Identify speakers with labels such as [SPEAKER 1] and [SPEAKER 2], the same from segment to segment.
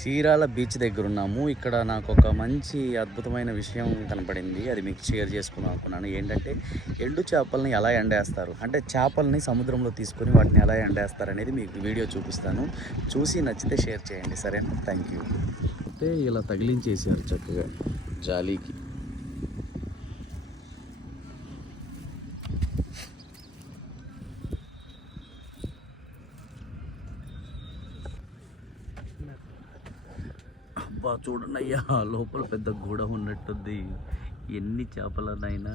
[SPEAKER 1] Chirala beach దగ్గర ఉన్నాము ఇక్కడ నాకు ఒక మంచి అద్భుతమైన విషయం కనపడింది. అది మీకు షేర్ చేసుకుని అనుకున్నాను. ఏంటంటే ఎండు చేపల్ని ఎలా ఎండేస్తారు? అంటే చేపల్ని సముద్రంలో తీసుకొని వాటిని ఎలా ఎండేస్తారు అనేది మీకు వీడియో చూపిస్తాను. చూసి నచ్చితే షేర్ చేయండి. సరేనా? Thank you. అయితే ఇలా తగిలించేసారు చక్కగా జాలీకి. అబ్బా చూడండి అయ్యా లోపల పెద్ద గూడ ఉన్నట్టుంది. ఎన్ని చేపలనైనా.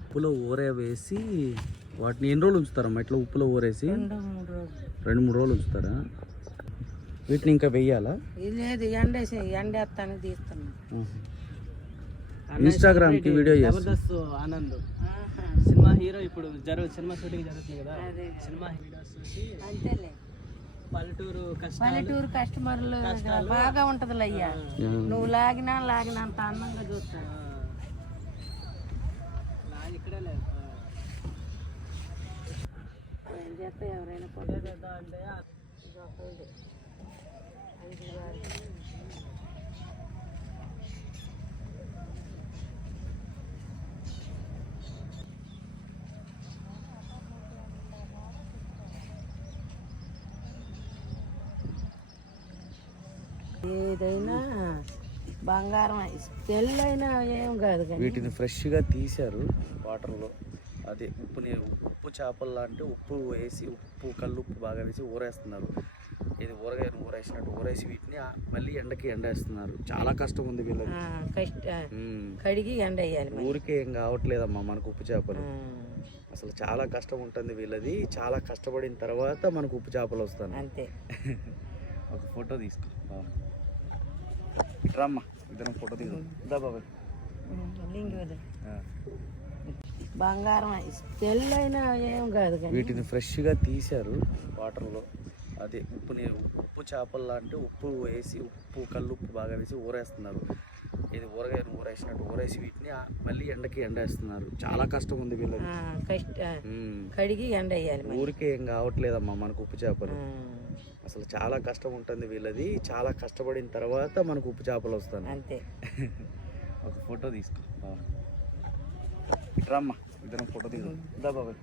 [SPEAKER 1] ఉప్పులో ఊరే వేసి వాటిని ఎన్ని రోజులు ఉంచుతారమ్మా? ఇట్లా ఉప్పులో ఊరేసి?
[SPEAKER 2] రెండు మూడు రోజులు.
[SPEAKER 1] ఉంచుతారా? వీటిని ఇంకా వెయ్యాలా
[SPEAKER 2] ఇది లేదు ఎండేసి ఎండేస్తాను తీస్తున్నాను
[SPEAKER 1] ఇన్స్టాగ్రామ్కి video
[SPEAKER 3] Jabardasth Anand. Cinema hero ఇప్పుడు జరుగు సినిమా షూటింగ్ జరుగుతుంది కదా? సినిమా వీడియోస్ చూసి
[SPEAKER 2] అంతేలే.
[SPEAKER 3] పల్లెటూరు
[SPEAKER 2] పల్లెటూరు కస్టమర్లు బాగా ఉంటది అయ్యా. నువ్వు లాగినా లాగినంత అందంగా చూస్తాను
[SPEAKER 3] నా ఇక్కడే లేదు
[SPEAKER 2] ఏం చేస్తా ఎవరైనా పొద్దు
[SPEAKER 3] అంటే
[SPEAKER 2] ఏదైనా బంగారం తెల్లైనా ఏం కాదు
[SPEAKER 1] వీటిని ఫ్రెష్గా తీశారు వాటర్లో. అదే ఉప్పుని ఉప్పు చేపలు లాంటి ఉప్పు వేసి ఉప్పు కళ్ళు ఉప్పు బాగా వేసి ఊరేస్తున్నారు. ఇది ఊరగాయ ఊరేసినట్టు ఊరేసి వీటిని మళ్ళీ ఎండకి ఎండేస్తున్నారు. చాలా కష్టం ఉంది వీళ్ళకి.
[SPEAKER 2] కడిగి ఎండ వేయాలి.
[SPEAKER 1] ఊరికే ఏం కావట్లేదమ్మా మనకు ఉప్పు చేపలు. అసలు చాలా కష్టం ఉంటుంది వీళ్ళది. చాలా కష్టపడిన తర్వాత మనకు ఉప్పు చేపలు వస్తాను.
[SPEAKER 2] అంతే.
[SPEAKER 1] ఒక ఫోటో తీసుకో. రమ్మా ఇద్దరం ఫోటో తీసుకో దా బాబాయ్.
[SPEAKER 2] బంగారం తెల్లైనా ఏం కాదు
[SPEAKER 1] వీటిని ఫ్రెష్గా తీశారు వాటర్లో అదే ఉప్పుని ఉప్పు చేపలు లాంటి ఉప్పు వేసి ఉప్పు కళ్ళు ఉప్పు బాగా వేసి ఊరేస్తున్నారు. ఇది ఊరగాయ ఊరేసినట్టు ఊరేసి వీటిని మళ్ళీ ఎండకి ఎండేస్తున్నారు. చాలా కష్టం ఉంది వీళ్ళకి.
[SPEAKER 2] కడిగి ఎండ.
[SPEAKER 1] ఊరికే ఏం కావట్లేదమ్మా మనకు ఉప్పు చేపలు. అసలు చాలా కష్టం ఉంటుంది వీళ్ళది. చాలా కష్టపడిన తర్వాత మనకు ఉప్పు చేపలు వస్తాను.
[SPEAKER 2] అంతే.
[SPEAKER 1] ఒక ఫోటో తీసుకో. రమ్మా ఇద్దరం ఫోటో తీసుకో. దా బాబాయ్.